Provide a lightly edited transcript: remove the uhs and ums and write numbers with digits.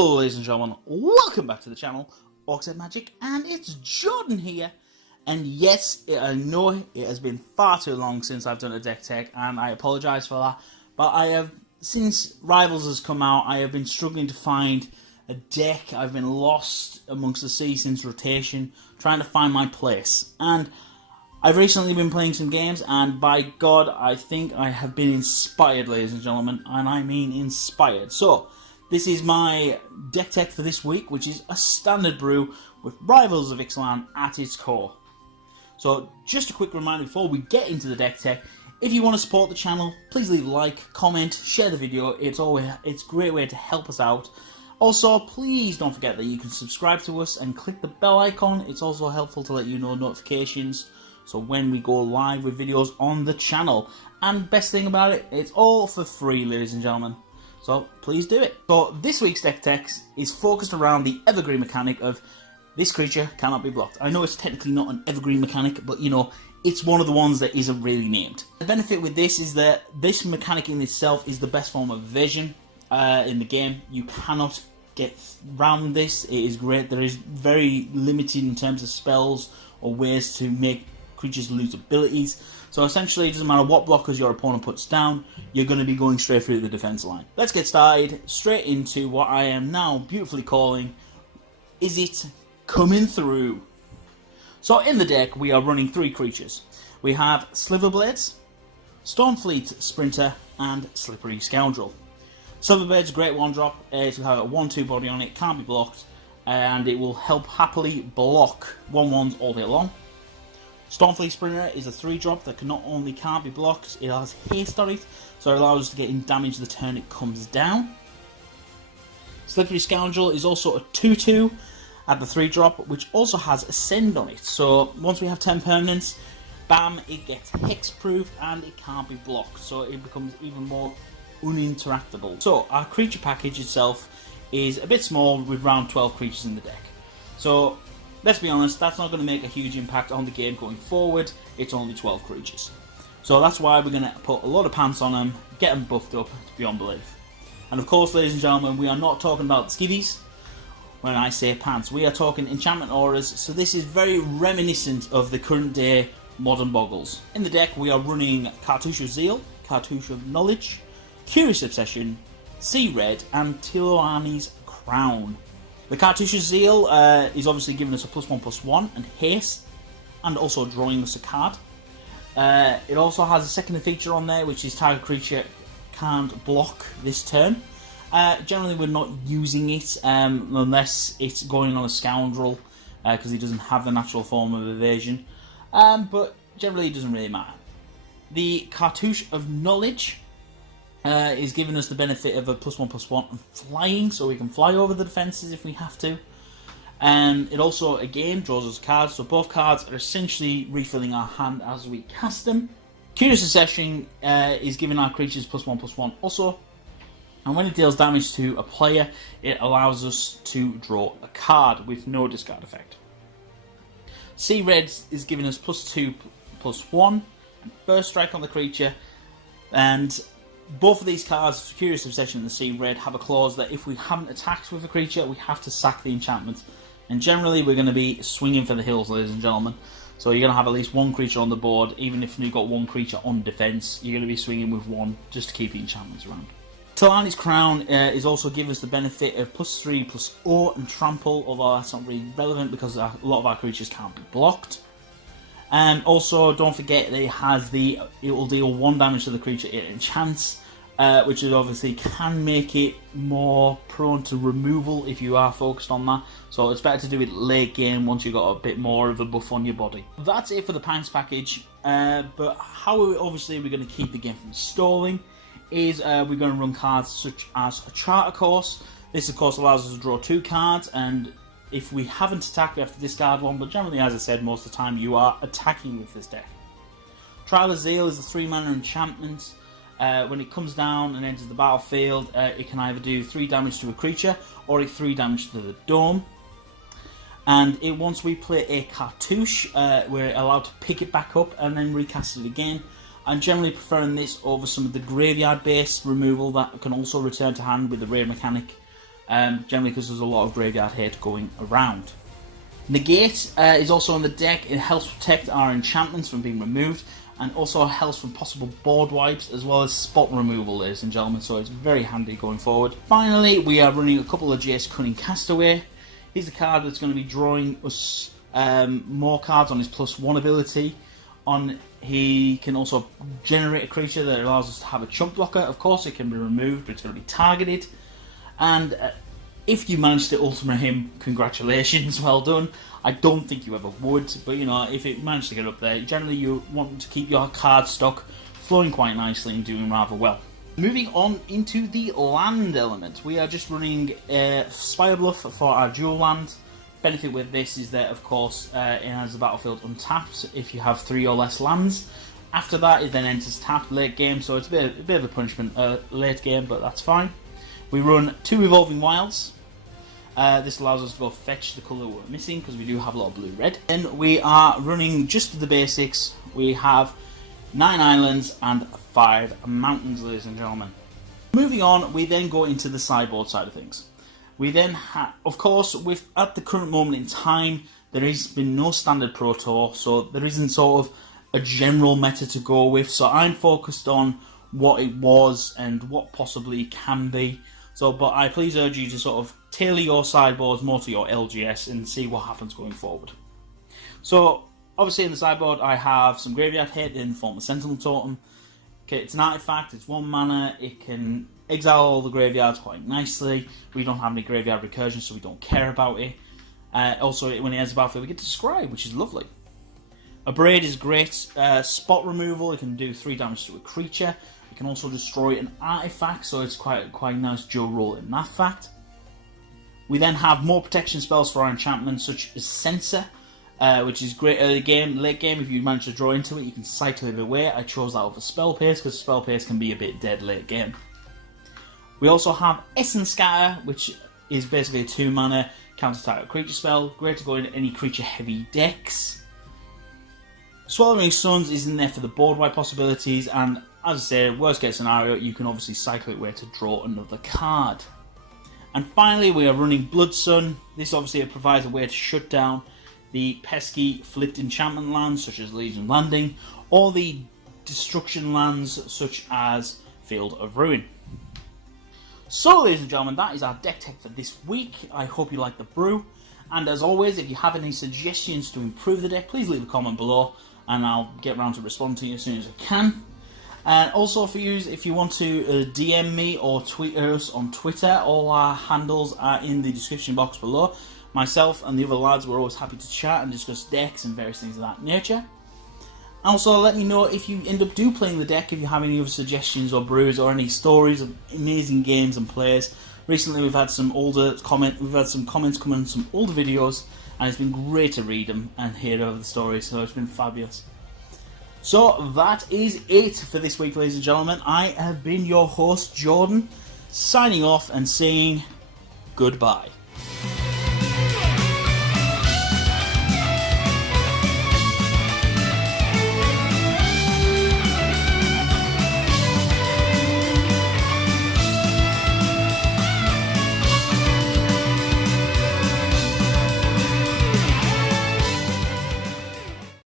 Hello ladies and gentlemen, welcome back to the channel, UKMtG, and it's Jordan here. And yes, I know it has been far too long since I've done a deck tech, and I apologise for that, but since Rivals has come out, I have been struggling to find a deck. I've been lost amongst the seasons rotation, trying to find my place, and I've recently been playing some games, and by God, I think I have been inspired, ladies and gentlemen, and I mean inspired. So, this is my deck tech for this week, which is a standard brew with Rivals of Ixalan at its core. So, just a quick reminder before we get into the deck tech, if you want to support the channel, please leave a like, comment, share the video. It's a great way to help us out. Also, please don't forget that you can subscribe to us and click the bell icon. It's also helpful to let you know notifications, so when we go live with videos on the channel. And best thing about it, it's all for free, ladies and gentlemen. So please do it. So this week's deck text is focused around the evergreen mechanic of this creature cannot be blocked. I know it's technically not an evergreen mechanic, but you know, it's one of the ones that isn't really named. The benefit with this is that this mechanic in itself is the best form of evasion in the game. You cannot get around this. It is great. There is very limited in terms of spells or ways to make creatures lose abilities. So essentially, it doesn't matter what blockers your opponent puts down, you're going to be going straight through the defense line. Let's get started straight into what I am now beautifully calling Izzet Comin Thru. So in the deck, we are running three creatures. We have Sliverblades, Stormfleet Sprinter, and Slippery Scoundrel. Sliverblade's a great one-drop. It will have a 1/2 body on it, can't be blocked, and it will help happily block 1/1s all day long. Stormfleet Sprinter is a 3-drop that not only can't be blocked, it has haste on it, so it allows us to get in damage the turn it comes down. Slippery Scoundrel is also a 2/2 at the 3-drop, which also has Ascend on it. So once we have 10 permanents, bam, it gets hex-proof and it can't be blocked, so it becomes even more uninteractable. So our creature package itself is a bit small with around 12 creatures in the deck. So let's be honest, that's not going to make a huge impact on the game going forward. It's only 12 creatures. So that's why we're going to put a lot of pants on them, get them buffed up to beyond belief. And of course, ladies and gentlemen, we are not talking about skivvies when I say pants. We are talking enchantment auras, so this is very reminiscent of the current day modern boggles. In the deck, we are running Cartouche of Zeal, Cartouche of Knowledge, Curious Obsession, Sea Red, and Tiloani's Crown. The Cartouche of Zeal is obviously giving us a +1/+1 and haste, and also drawing us a card. It also has a secondary feature on there, which is target creature can't block this turn. Generally, we're not using it unless it's going on a Scoundrel, because he doesn't have the natural form of evasion. But generally, it doesn't really matter. The Cartouche of Knowledge is giving us the benefit of a +1/+1 and flying, so we can fly over the defences if we have to. And it also, again, draws us cards, so both cards are essentially refilling our hand as we cast them. Curious Obsession is giving our creatures +1/+1 also, and when it deals damage to a player, it allows us to draw a card with no discard effect. Sea Red is giving us +2/+1 and first strike on the creature, and both of these cards, Curious Obsession and the Sea Red, have a clause that if we haven't attacked with a creature, we have to sack the enchantment. And generally, we're going to be swinging for the hills, ladies and gentlemen. So you're going to have at least one creature on the board. Even if you've got one creature on defense, you're going to be swinging with one just to keep the enchantments around. Tiloani's Crown is also giving us the benefit of +3/+0 and trample, although that's not really relevant because a lot of our creatures can't be blocked. And also, don't forget that it will deal 1 damage to the creature it enchants, which is obviously can make it more prone to removal if you are focused on that. So it's better to do it late game once you've got a bit more of a buff on your body. That's it for the Panks package, but how obviously we're going to keep the game from stalling is we're going to run cards such as a Charter Course. This of course allows us to draw 2 cards, and if we haven't attacked, we have to discard 1, but generally, as I said, most of the time you are attacking with this deck. Trial of Zeal is a 3-mana enchantment. When it comes down and enters the battlefield, it can either do 3 damage to a creature, or 3 damage to the dome. And once we play a Cartouche, we're allowed to pick it back up and then recast it again. I'm generally preferring this over some of the graveyard-based removal that can also return to hand with the raid mechanic. generally because there's a lot of graveyard hate going around. Negate is also on the deck. It helps protect our enchantments from being removed, and also helps from possible board wipes as well as spot removal, ladies and gentlemen, so it's very handy going forward. Finally, we are running a couple of Jace Cunning Castaway. He's a card that's going to be drawing us more cards on his +1 ability. He can also generate a creature that allows us to have a chump blocker. Of course, it can be removed, but it's going to be targeted. And if you manage to ultimate him, congratulations, well done. I don't think you ever would, but you know, if it managed to get up there, generally you want to keep your card stock flowing quite nicely and doing rather well. Moving on into the land element, we are just running Spire Bluff for our dual land. Benefit with this is that, of course, it has the battlefield untapped if you have 3 or less lands. After that, it then enters tapped late game, so it's a bit of a punishment late game, but that's fine. We run 2 Evolving Wilds. This allows us to go fetch the colour we're missing, because we do have a lot of blue-red. Then we are running just the basics. We have 9 islands and 5 mountains, ladies and gentlemen. Moving on, we then go into the sideboard side of things. We then have, of course, at the current moment in time, there has been no standard Pro Tour, so there isn't sort of a general meta to go with. So I'm focused on what it was and what possibly can be. So, but I please urge you to sort of tailor your sideboards more to your LGS and see what happens going forward. So, obviously in the sideboard I have some graveyard hit in the form of Sentinel Totem. Okay, it's an artifact, it's 1 mana, it can exile all the graveyards quite nicely. We don't have any graveyard recursion, so we don't care about it. Also, when it enters the battlefield, we get to Scribe, which is lovely. A Braid is great. Spot removal, it can do 3 damage to a creature. It can also destroy an artifact, so it's quite a nice dual roll in that fact. We then have more protection spells for our enchantments, such as Censor, which is great early game. Late game, if you manage to draw into it, you can cycle it away. I chose that over Spell Paste, because Spell Paste can be a bit dead late game. We also have Essence Scatter, which is basically a 2 mana counter-target creature spell. Great to go into any creature-heavy decks. Swallowing Suns is in there for the board wipe possibilities, and as I say, worst case scenario, you can obviously cycle it away to draw another card. And finally, we are running Blood Sun. This obviously provides a way to shut down the pesky flipped enchantment lands, such as Legion Landing, or the destruction lands, such as Field of Ruin. So, ladies and gentlemen, that is our deck tech for this week. I hope you like the brew. And as always, if you have any suggestions to improve the deck, please leave a comment below, and I'll get around to respond to you as soon as I can. And also for you, if you want to DM me or tweet us on Twitter, all our handles are in the description box below. Myself and the other lads were always happy to chat and discuss decks and various things of that nature. Also, let me know if you end up playing the deck, if you have any other suggestions or brews or any stories of amazing games and players. Recently, we've had some comments come on some older videos, and it's been great to read them and hear over the stories. So it's been fabulous. So that is it for this week, ladies and gentlemen. I have been your host, Jordan, signing off and saying goodbye.